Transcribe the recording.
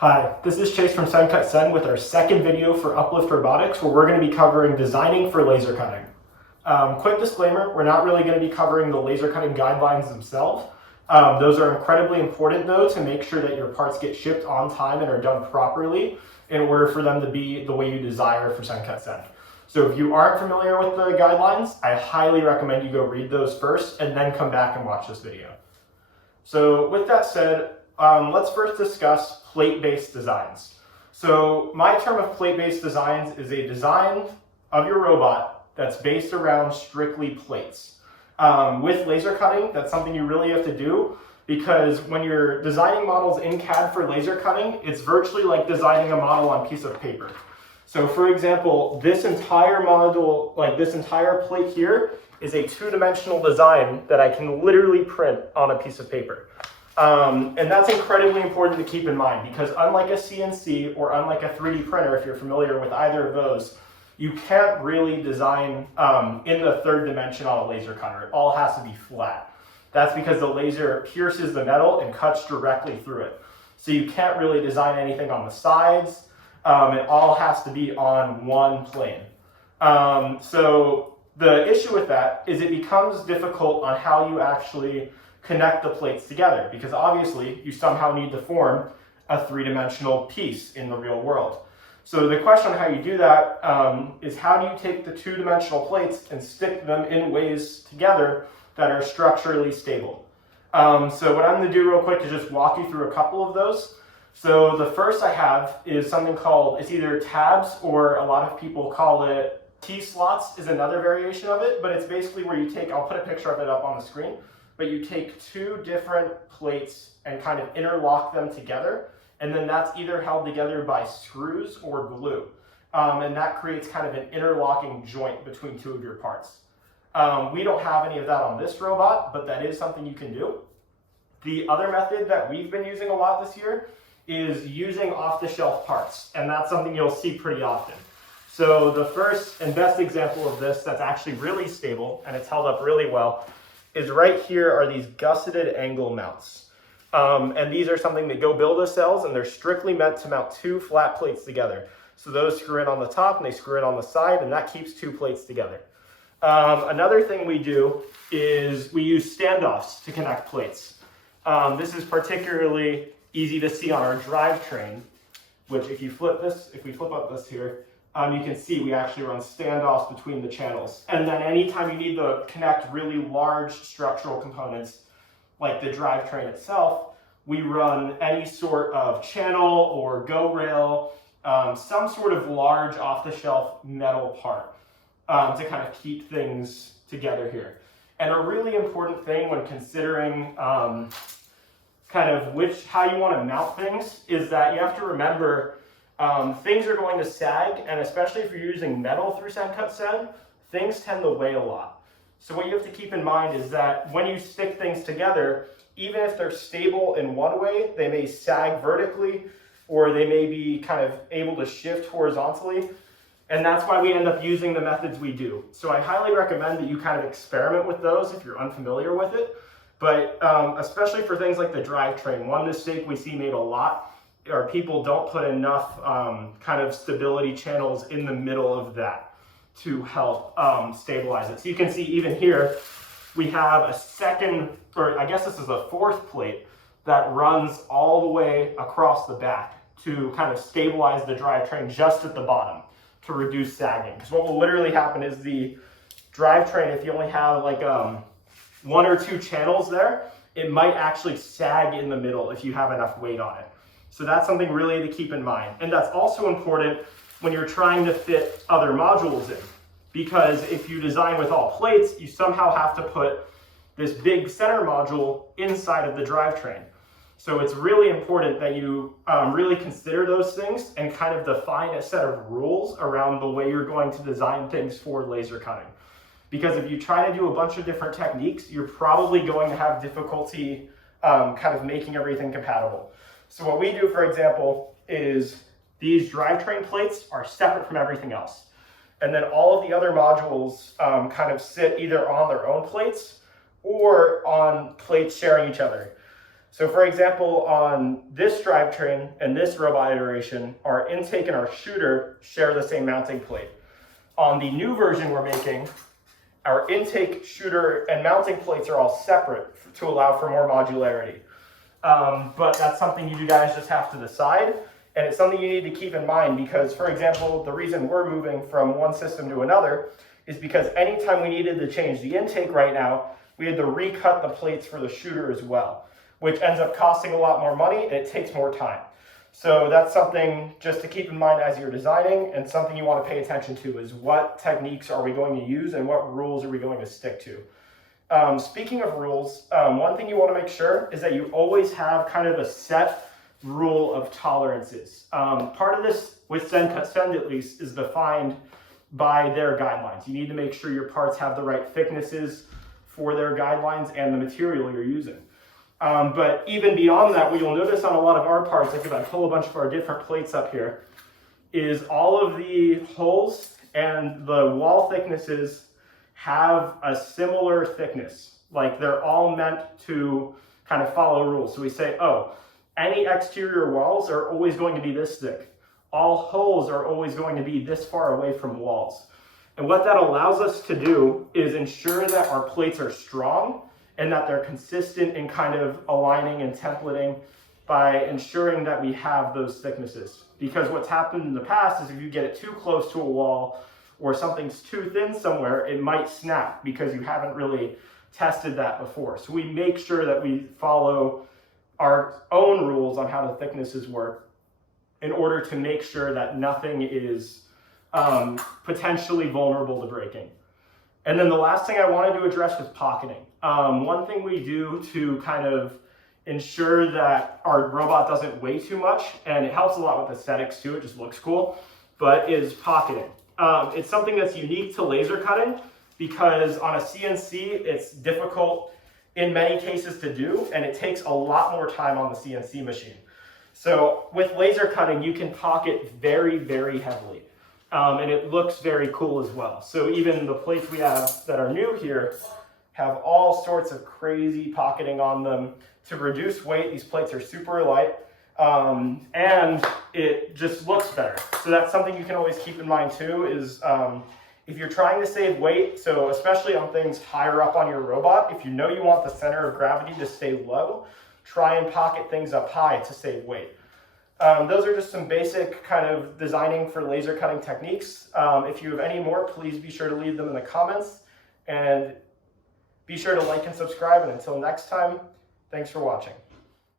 Hi, this is Chase from SendCutSend with our second video for UpLift Robotics, where we're going to be covering designing for laser cutting. Quick disclaimer, we're not really going to be covering the laser cutting guidelines themselves. Those are incredibly important though to make sure that your parts get shipped on time and are done properly in order for them to be the way you desire for SendCutSend. So if you aren't familiar with the guidelines, I highly recommend you go read those first and then come back and watch this video. So with that said, let's first discuss plate-based designs. So my term of plate-based designs is a design of your robot that's based around strictly plates. With laser cutting, that's something you really have to do because when you're designing models in CAD for laser cutting, it's virtually like designing a model on a piece of paper. So for example, this entire module, like this entire plate here, is a two-dimensional design that I can literally print on a piece of paper. And that's incredibly important to keep in mind because unlike a CNC or unlike a 3D printer, if you're familiar with either of those, you can't really design in the third dimension on a laser cutter. It all has to be flat. That's because the laser pierces the metal and cuts directly through it. So you can't really design anything on the sides. It all has to be on one plane. So the issue with that is it becomes difficult on how you actually connect the plates together because obviously you somehow need to form a three-dimensional piece in the real world. So the question on how you do that is how do you take the two-dimensional plates and stick them in ways together that are structurally stable? So what I'm going to do real quick is just walk you through a couple of those. So the first I have is something called, it's either tabs or a lot of people call it T-slots is another variation of it, but it's basically where you take, I'll put a picture of it up on the screen, but you take two different plates and kind of interlock them together, and then that's either held together by screws or glue. And that creates kind of an interlocking joint between two of your parts. We don't have any of that on this robot, but that is something you can do. The other method that we've been using a lot this year is using off-the-shelf parts, and that's something you'll see pretty often. So the first and best example of this that's actually really stable, and it's held up really well, is right here are these gusseted angle mounts. And these are something that go build us cells, and they're strictly meant to mount two flat plates together. So those screw in on the top and they screw in on the side, and that keeps two plates together. Another thing we do is we use standoffs to connect plates. This is particularly easy to see on our drivetrain, which if you flip this, if we flip up this here, you can see we actually run standoffs between the channels. And then anytime you need to connect really large structural components, like the drivetrain itself, we run any sort of channel or go rail, some sort of large off-the-shelf metal part to kind of keep things together here. And a really important thing when considering kind of how you want to mount things is that you have to remember things are going to sag, and especially if you're using metal through SendCutSend, things tend to weigh a lot. So what you have to keep in mind is that when you stick things together, even if they're stable in one way, they may sag vertically, or they may be kind of able to shift horizontally. And that's why we end up using the methods we do. So I highly recommend that you kind of experiment with those if you're unfamiliar with it. But especially for things like the drivetrain, one mistake we see made a lot are people don't put enough kind of stability channels in the middle of that to help stabilize it. So you can see even here, we have a second, or I guess this is a fourth plate that runs all the way across the back to kind of stabilize the drivetrain just at the bottom to reduce sagging. Because what will literally happen is the drivetrain, if you only have like one or two channels there, it might actually sag in the middle if you have enough weight on it. So that's something really to keep in mind. And that's also important when you're trying to fit other modules in, because if you design with all plates, you somehow have to put this big center module inside of the drivetrain. So it's really important that you really consider those things and kind of define a set of rules around the way you're going to design things for laser cutting. Because if you try to do a bunch of different techniques, you're probably going to have difficulty kind of making everything compatible. So what we do, for example, is these drivetrain plates are separate from everything else. And then all of the other modules kind of sit either on their own plates or on plates sharing each other. So for example, on this drivetrain and this robot iteration, our intake and our shooter share the same mounting plate. On the new version we're making, our intake, shooter, and mounting plates are all separate to allow for more modularity. But that's something you guys just have to decide. And it's something you need to keep in mind because, for example, the reason we're moving from one system to another is because anytime we needed to change the intake right now, we had to recut the plates for the shooter as well, which ends up costing a lot more money and it takes more time. So that's something just to keep in mind as you're designing, and something you want to pay attention to is what techniques are we going to use and what rules are we going to stick to. Speaking of rules, one thing you want to make sure is that you always have kind of a set rule of tolerances. Part of this, with SendCutSend at least, is defined by their guidelines. You need to make sure your parts have the right thicknesses for their guidelines and the material you're using. But even beyond that, what you'll notice on a lot of our parts, like if I pull a bunch of our different plates up here, is all of the holes and the wall thicknesses have a similar thickness. Like they're all meant to kind of follow rules. So we say, oh, any exterior walls are always going to be this thick. All holes are always going to be this far away from walls. And what that allows us to do is ensure that our plates are strong and that they're consistent in kind of aligning and templating by ensuring that we have those thicknesses. Because what's happened in the past is if you get it too close to a wall or something's too thin somewhere, it might snap because you haven't really tested that before. So we make sure that we follow our own rules on how the thicknesses work in order to make sure that nothing is potentially vulnerable to breaking. And then the last thing I wanted to address was pocketing. One thing we do to kind of ensure that our robot doesn't weigh too much, and it helps a lot with aesthetics too, it just looks cool, but is pocketing. It's something that's unique to laser cutting because on a CNC, it's difficult in many cases to do, and it takes a lot more time on the CNC machine. So with laser cutting, you can pocket very, very heavily. And it looks very cool as well. So even the plates we have that are new here have all sorts of crazy pocketing on them to reduce weight. These plates are super light, and it just looks better. So that's something you can always keep in mind too, is if you're trying to save weight, so especially on things higher up on your robot, if you know you want the center of gravity to stay low, try and pocket things up high to save weight. Those are just some basic kind of designing for laser cutting techniques. If you have any more, please be sure to leave them in the comments, and be sure to like and subscribe. And until next time, thanks for watching.